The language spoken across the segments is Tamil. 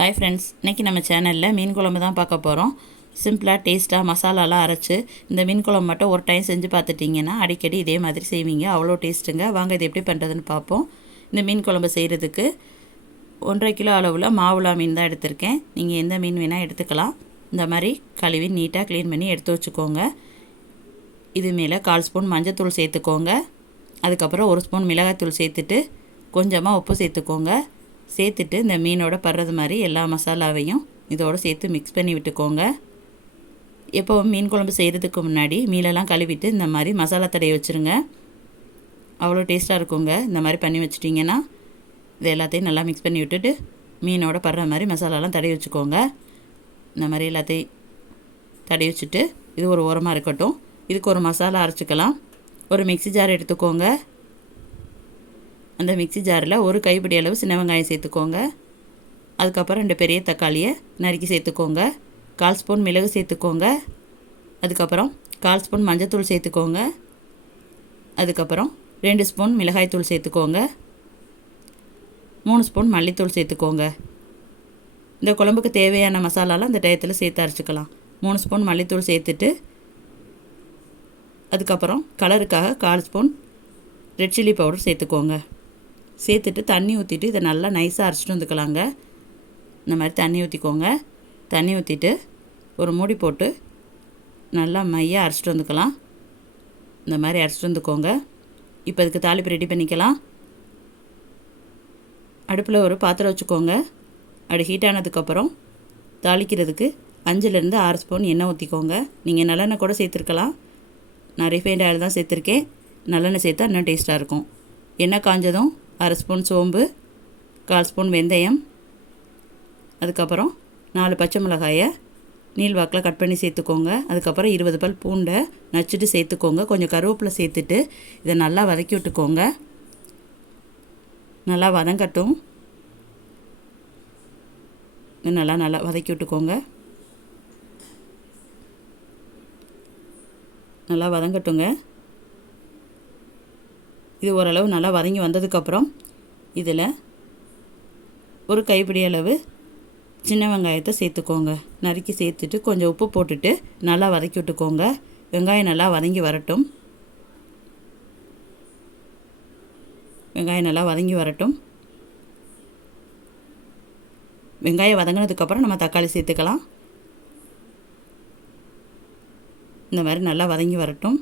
ஹாய் ஃப்ரெண்ட்ஸ் இன்றைக்கி நம்ம சேனலில் மீன் குழம்பு தான் பார்க்க போகிறோம் சிம்பிளாக டேஸ்ட்டாக மசாலாலாம் அரைச்சி இந்த மீன் குழம்பு மட்டும் ஒரு டைம் செஞ்சு பார்த்துட்டிங்கன்னா அடிக்கடி இதே மாதிரி செய்வீங்க. அவ்வளோ டேஸ்ட்டுங்க வாங்க இது எப்படி பண்ணுறதுன்னு பார்ப்போம். இந்த மீன் குழம்பு செய்கிறதுக்கு ஒன்றரை கிலோ அளவில் மாவுலா மீன் தான் எடுத்திருக்கேன். நீங்கள் எந்த மீன் வேணால் எடுத்துக்கலாம். இந்த மாதிரி கழுவி நீட்டாக க்ளீன் பண்ணி எடுத்து வச்சுக்கோங்க. இது மேலே கால் ஸ்பூன் மஞ்சத்தூள் சேர்த்துக்கோங்க. அதுக்கப்புறம் ஒரு ஸ்பூன் மிளகாய்த்தூள் சேர்த்துட்டு கொஞ்சமாக உப்பு சேர்த்துக்கோங்க. சேர்த்துட்டு இந்த மீனோட படுறது மாதிரி எல்லா மசாலாவையும் இதோடு சேர்த்து மிக்ஸ் பண்ணி விட்டுக்கோங்க. எப்போவும் மீன் குழம்பு செய்கிறதுக்கு முன்னாடி மீனெல்லாம் கழுவிட்டு இந்த மாதிரி மசாலா தடவி வச்சுருங்க. அவ்வளோ டேஸ்ட்டாக இருக்குங்க. இந்த மாதிரி பண்ணி வச்சிட்டிங்கன்னா இது எல்லாத்தையும் நல்லா மிக்ஸ் பண்ணி விட்டுட்டு மீனோட படுற மாதிரி மசாலாலாம் தடவி வச்சுக்கோங்க. இந்த மாதிரி எல்லாத்தையும் தடவி வச்சுட்டு இது ஒரு ஓரமாக இருக்கட்டும். இதுக்கு ஒரு மசாலா அரைச்சிக்கலாம். ஒரு மிக்ஸி ஜார் எடுத்துக்கோங்க. அந்த மிக்ஸி ஜாரில் ஒரு கைப்பிடி அளவு சின்ன வெங்காயம் சேர்த்துக்கோங்க. அதுக்கப்புறம் ரெண்டு பெரிய தக்காளியை நறுக்கி சேர்த்துக்கோங்க. கால் ஸ்பூன் மிளகு சேர்த்துக்கோங்க. அதுக்கப்புறம் கால் ஸ்பூன் மஞ்சத்தூள் சேர்த்துக்கோங்க. அதுக்கப்புறம் ரெண்டு ஸ்பூன் மிளகாய்த்தூள் சேர்த்துக்கோங்க. மூணு ஸ்பூன் மல்லித்தூள் சேர்த்துக்கோங்க. இந்த குழம்புக்கு தேவையான மசாலாலாம் இந்த டயத்தில் சேர்த்து அரைச்சிக்கலாம். மூணு ஸ்பூன் மல்லித்தூள் சேர்த்துட்டு அதுக்கப்புறம் கலருக்காக கால் ஸ்பூன் ரெட் சில்லி பவுடர் சேர்த்துக்கோங்க. சேர்த்துட்டு தண்ணி ஊற்றிட்டு இதை நல்லா நைஸாக அரைச்சிட்டு வந்துக்கலாங்க. இந்த மாதிரி தண்ணி ஊற்றிக்கோங்க தண்ணி ஊற்றிட்டு ஒரு மூடி போட்டு நல்லா மையாக அரைச்சிட்டு வந்துக்கலாம். இந்த மாதிரி அரைச்சிட்டு வந்துக்கோங்க. இப்போ இதுக்கு தாளிப்பு ரெடி பண்ணிக்கலாம். அடுப்பில் ஒரு பாத்திரம் வச்சுக்கோங்க. அது ஹீட் ஆனதுக்கப்புறம் தாளிக்கிறதுக்கு அஞ்சுலேருந்து ஆறு ஸ்பூன் எண்ணெய் ஊற்றிக்கோங்க நீங்கள் நல்லெண்ணெய் கூட சேர்த்துருக்கலாம். நான் ரிஃபைண்ட் ஆயில் தான் சேர்த்துருக்கேன். நல்லெண்ணெய் சேர்த்தா இன்னும் டேஸ்ட்டாக இருக்கும். எண்ணெய் காஞ்சதும் அரை ஸ்பூன் சோம்பு கால் ஸ்பூன் வெந்தயம் அதுக்கப்புறம் நாலு பச்சை மிளகாயை நீள்வாக்கில் கட் பண்ணி சேர்த்துக்கோங்க. அதுக்கப்புறம் இருபது பல் பூண்டை நச்சுட்டு சேர்த்துக்கோங்க. கொஞ்சம் கருவேப்பிலை சேர்த்துட்டு இதை நல்லா வதக்கி விட்டுக்கோங்க. நல்லா வதங்கட்டும். நல்லா நல்லா வதக்கி விட்டுக்கோங்க. நல்லா வதங்கட்டுங்க. இது ஓரளவு நல்லா வதங்கி வந்ததுக்கப்புறம் இதில் ஒரு கைப்பிடி அளவு சின்ன வெங்காயத்தை சேர்த்துக்கோங்க. நறுக்கி சேர்த்துட்டு கொஞ்சம் உப்பு போட்டுட்டு நல்லா வதக்கி விட்டுக்கோங்க. வெங்காயம் நல்லா வதங்கி வரட்டும். வெங்காயம் நல்லா வதங்கி வரட்டும். வெங்காயம் வதங்கினதுக்கப்புறம் நம்ம தக்காளி சேர்த்துக்கலாம். இந்த மாதிரி நல்லா வதங்கி வரட்டும்.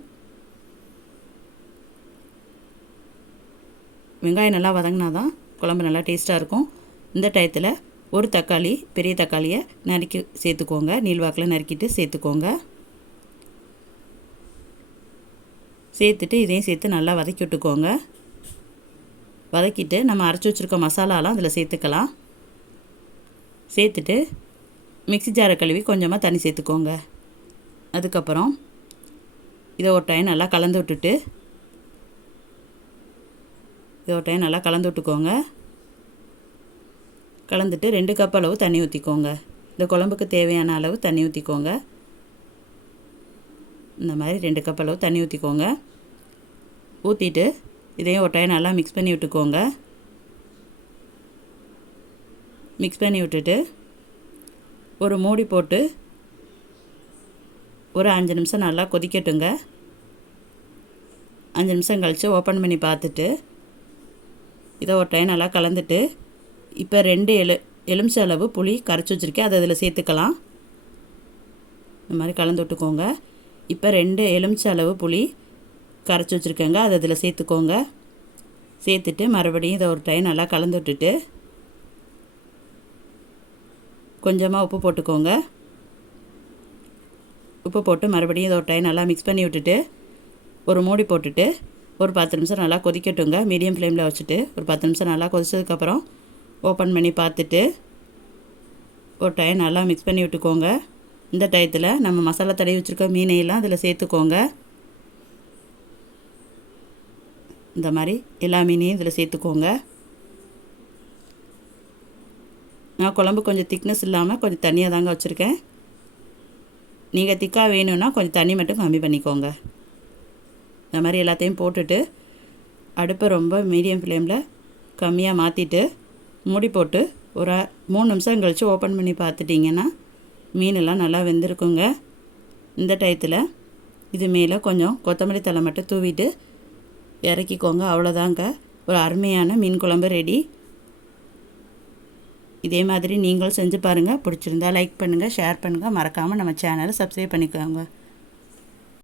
வெங்காயம் நல்லா வதங்கினா தான் குழம்பு நல்லா டேஸ்ட்டாக இருக்கும். இந்த டயத்தில் ஒரு தக்காளி பெரிய தக்காளியை நறுக்கி சேர்த்துக்கோங்க. நீள்வாக்கில் நறுக்கிட்டு சேர்த்துக்கோங்க. சேர்த்துட்டு இதையும் சேர்த்து நல்லா வதக்கி விட்டுக்கோங்க. வதக்கிட்டு நம்ம அரைச்சி வச்சுருக்க மசாலாலாம் அதில் சேர்த்துக்கலாம். சேர்த்துட்டு மிக்ஸி ஜாரை கழுவி கொஞ்சமாக தண்ணி சேர்த்துக்கோங்க. அதுக்கப்புறம் இதை ஒரு டைம் நல்லா கலந்து விட்டுட்டு இதை டைம் நல்லா கலந்து விட்டுக்கோங்க. கலந்துட்டு ரெண்டு கப் அளவு தண்ணி ஊற்றிக்கோங்க இந்த குழம்புக்கு தேவையான அளவு தண்ணி ஊற்றிக்கோங்க இந்த மாதிரி ரெண்டு கப் அளவு தண்ணி ஊற்றிக்கோங்க ஊற்றிட்டு இதையும் ஒரு நல்லா மிக்ஸ் பண்ணி விட்டுக்கோங்க. மிக்ஸ் பண்ணி விட்டுட்டு ஒரு மூடி போட்டு ஒரு அஞ்சு நிமிஷம் நல்லா கொதிக்கட்டுங்க. அஞ்சு நிமிஷம் கழித்து ஓப்பன் பண்ணி பார்த்துட்டு இதை ஒரு டைம் நல்லா கலந்துட்டு இப்போ ரெண்டு எலு எலுமிச்சை அளவு புளி கரைச்சி வச்சுருக்கேன். அதை அதில் சேர்த்துக்கலாம். இந்த மாதிரி கலந்து விட்டுக்கோங்க. இப்போ ரெண்டு எலுமிச்சை அளவு புளி கரைச்சி வச்சுருக்கேங்க. அதை அதில் சேர்த்துக்கோங்க. சேர்த்துட்டு மறுபடியும் இதை ஒரு டைம் நல்லா கலந்து விட்டுட்டு கொஞ்சமாக உப்பு போட்டுக்கோங்க. உப்பு போட்டு மறுபடியும் இதை ஒரு டைம் நல்லா மிக்ஸ் பண்ணி விட்டுட்டு ஒரு மூடி போட்டுட்டு ஒரு பத்து நிமிஷம் நல்லா கொதிக்கட்டுங்க. மீடியம் ஃப்ளேமில் வச்சுட்டு ஒரு பத்து நிமிஷம் நல்லா கொதிச்சதுக்கப்புறம் ஓப்பன் பண்ணி பார்த்துட்டு ஒரு டைம் நல்லா மிக்ஸ் பண்ணி விட்டுக்கோங்க. இந்த டயத்தில் நம்ம மசாலா தடவி வச்சுருக்க மீனையெல்லாம் அதில் சேர்த்துக்கோங்க. இந்த மாதிரி எல்லா மீனையும் இதில் சேர்த்துக்கோங்க. நான் குழம்பு கொஞ்சம் திக்னஸ் இல்லாமல் கொஞ்சம் தண்ணியாக தாங்க வச்சுருக்கேன். நீங்கள் திக்காக வேணும்னா கொஞ்சம் தண்ணி மட்டும் கம்மி பண்ணிக்கோங்க. இந்த மாதிரி எல்லாத்தையும் போட்டுட்டு அடுப்பை ரொம்ப மீடியம் ஃப்ளேமில் கம்மியாக மாற்றிட்டு மூடி போட்டு ஒரு மூணு நிமிஷம் கழித்து ஓப்பன் பண்ணி பார்த்துட்டிங்கன்னா மீனெல்லாம் நல்லா வெந்திருக்குங்க. இந்த டயத்தில் இது மேலே கொஞ்சம் கொத்தமல்லி தழை மட்டும் தூவிட்டு இறக்கிக்கோங்க. அவ்வளோதாங்க ஒரு அருமையான மீன் குழம்பு ரெடி இதே மாதிரி நீங்களும் செஞ்சு பாருங்கள் பிடிச்சிருந்தா லைக் பண்ணுங்கள் ஷேர் பண்ணுங்கள் மறக்காமல் நம்ம சேனலை சப்ஸ்கிரைப் பண்ணிக்கோங்க.